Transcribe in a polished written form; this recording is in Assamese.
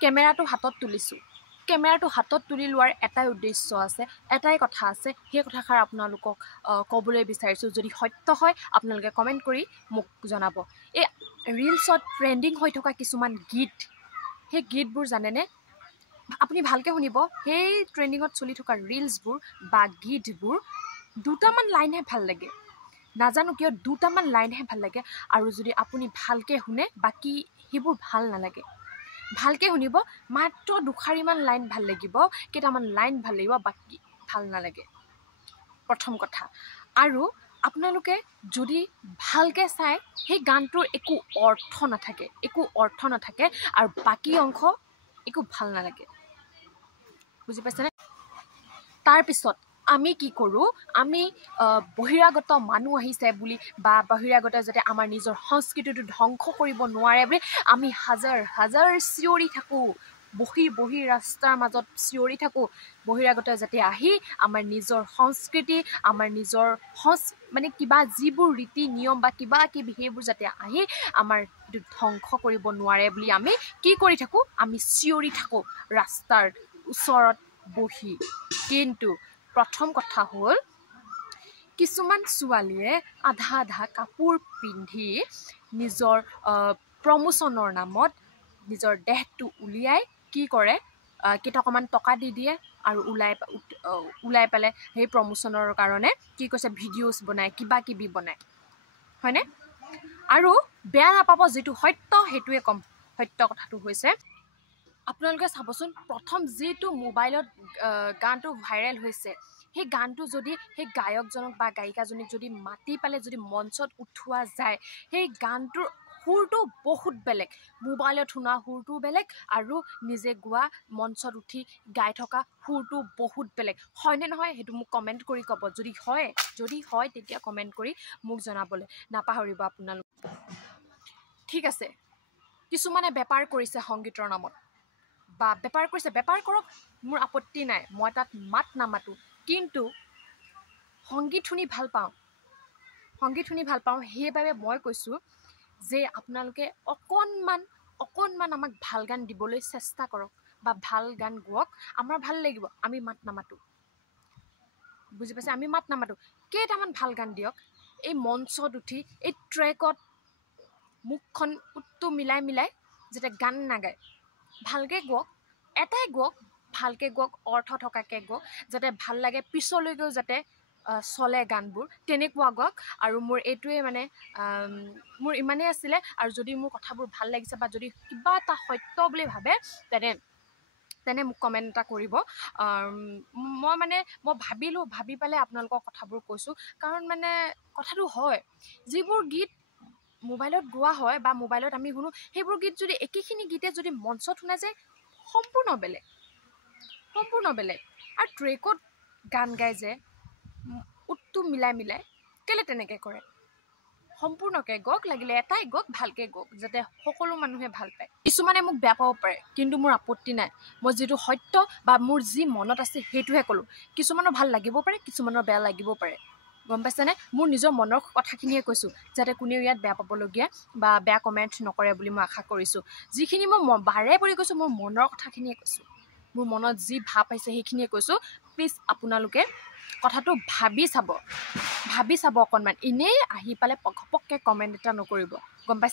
কেমেৰাটো হাতত তুলিছোঁ। কেমেৰাটো হাতত তুলি লোৱাৰ এটাই উদ্দেশ্য আছে, এটাই কথা আছে। সেই কথাষাৰ আপোনালোকক ক'বলৈ বিচাৰিছোঁ। যদি সত্য হয় আপোনালোকে কমেণ্ট কৰি মোক জনাব। এই ৰিলছত ট্ৰেণ্ডিং হৈ থকা কিছুমান গীত, সেই গীতবোৰ জানেনে? আপুনি ভালকৈ শুনিব। সেই ট্ৰেণ্ডিঙত চলি থকা ৰিলছবোৰ বা গীতবোৰ দুটামান লাইনহে ভাল লাগে। নাজানো কিয় দুটামান লাইনহে ভাল লাগে। আৰু যদি আপুনি ভালকৈ শুনে বাকী সেইবোৰ ভাল নালাগে। ভালকৈ শুনিব, মাত্ৰ দুষাৰিমান লাইন ভাল লাগিব, কেইটামান লাইন ভাল লাগিব, বাকী ভাল নালাগে। প্ৰথম কথা। আৰু আপোনালোকে যদি ভালকৈ চাই সেই গানটোৰ একো অৰ্থ নাথাকে, আৰু বাকী অংশ একো ভাল নালাগে। বুজি পাইছেনে? তাৰপিছত আমি কি কৰোঁ, আমি বহিৰাগত মানুহ আহিছে বুলি বা বহিৰাগত যাতে আমাৰ নিজৰ সংস্কৃতিটো ধ্বংস কৰিব নোৱাৰে বুলি আমি হাজাৰ হাজাৰ চিঞৰি থাকোঁ, বহি ৰাস্তাৰ মাজত চিঞৰি থাকোঁ। বহিৰাগত যাতে আহি আমাৰ নিজৰ সংস্কৃতি, আমাৰ নিজৰ মানে কিবা যিবোৰ ৰীতি নিয়ম বা কিবা কিবি সেইবোৰ যাতে আহি আমাৰ ধ্বংস কৰিব নোৱাৰে বুলি আমি কি কৰি থাকোঁ, আমি চিঞৰি থাকোঁ ৰাস্তাৰ ওচৰত বহি। কিন্তু প্ৰথম কথা হ'ল, কিছুমান ছোৱালীয়ে আধা কাপোৰ পিন্ধি নিজৰ প্ৰমোচনৰ নামত নিজৰ দেহটো উলিয়াই কি কৰে, কেইটকামান টকা দি দিয়ে আৰু ওলাই পেলাই সেই প্ৰমোচনৰ কাৰণে কি কৈছে, ভিডিঅ'জ বনায়, কিবা কিবি বনায়, হয়নে? আৰু বেয়া নাপাব, যিটো সত্য সেইটোৱে ক'ম। সত্য কথাটো হৈছে, আপোনালোকে চাবচোন, প্ৰথম যিটো মোবাইলত গানটো ভাইৰেল হৈছে, সেই গানটো যদি সেই গায়কজনক বা গায়িকাজনীক যদি মাতি পেলাই যদি মঞ্চত উঠোৱা যায়, সেই গানটোৰ সুৰটো বহুত বেলেগ। মোবাইলত শুনা সুৰটো বেলেগ আৰু নিজে গোৱা মঞ্চত উঠি গাই থকা সুৰটো বহুত বেলেগ। হয়নে নহয় সেইটো মোক কমেণ্ট কৰি ক'ব। যদি হয় তেতিয়া কমেণ্ট কৰি মোক জনাবলৈ নাপাহৰিব আপোনালোক। ঠিক আছে, কিছুমানে বেপাৰ কৰিছে সংগীতৰ নামত, বা বেপাৰ কৰক, মোৰ আপত্তি নাই, মই তাত মাত নামাতো। কিন্তু সংগীত শুনি ভাল পাওঁ, সেইবাবে মই কৈছোঁ যে আপোনালোকে অকণমান আমাক ভাল গান দিবলৈ চেষ্টা কৰক, বা ভাল গান গোৱক, আমাৰ ভাল লাগিব। আমি মাত নামাতো, বুজি পাইছে? আমি মাত নামাতো। কেইটামান ভাল গান দিয়ক, এই মঞ্চত উঠি এই ট্ৰেকত মুখখন উটটো মিলাই যাতে গান নাগায়, ভালকৈ গোৱক, এটাই গোৱক, ভালকৈ গোৱক, অৰ্থ থকাকৈ গোৱক, যাতে ভাল লাগে, পিছলৈকেও যাতে চলে গানবোৰ, তেনেকুৱা গোৱক। আৰু মোৰ এইটোৱে মানে মোৰ ইমানেই আছিলে। আৰু যদি মোৰ কথাবোৰ ভাল লাগিছে বা যদি কিবা এটা সত্য বুলি ভাবে তেনে মোক কমেণ্ট এটা কৰিব। মই ভাবি পেলাই আপোনালোকৰ কথাবোৰ কৈছোঁ। কাৰণ মানে কথাটো হয়, যিবোৰ গীত মোবাইলত গোৱা হয় বা মোবাইলত আমি শুনো, সেইবোৰ গীত যদি একেখিনি গীতে যদি মঞ্চত শুনা যায়, সম্পূৰ্ণ বেলেগ। আৰু ট্ৰেকত গান গাই যে উটটো মিলাই কেলে তেনেকৈ কৰে? সম্পূৰ্ণকৈ গওক, লাগিলে এটাই গওক, ভালকৈ গওক, যাতে সকলো মানুহে ভাল পায়। কিছুমানে মোক বেয়া পাব পাৰে, কিন্তু মোৰ আপত্তি নাই। মই যিটো সত্য বা মোৰ যি মনত আছে সেইটোহে ক'লোঁ। কিছুমানৰ ভাল লাগিব পাৰে, কিছুমানৰ বেয়া লাগিব পাৰে, গম পাইছেনে? মোৰ নিজৰ মনৰ কথাখিনিয়ে কৈছোঁ, যাতে কোনেও ইয়াত বেয়া পাবলগীয়া বা বেয়া কমেণ্ট নকৰে বুলি মই আশা কৰিছোঁ। যিখিনি মই বাৰে পৰি কৈছোঁ, মোৰ মনৰ কথাখিনিয়ে কৈছোঁ, মোৰ মনত যি ভাৱ আহিছে সেইখিনিয়ে কৈছোঁ। প্লিজ আপোনালোকে কথাটো ভাবি চাব অকণমান। এনেই আহি পেলাই ঘপককৈ কমেণ্ট এটা নকৰিব, গম পাইছে?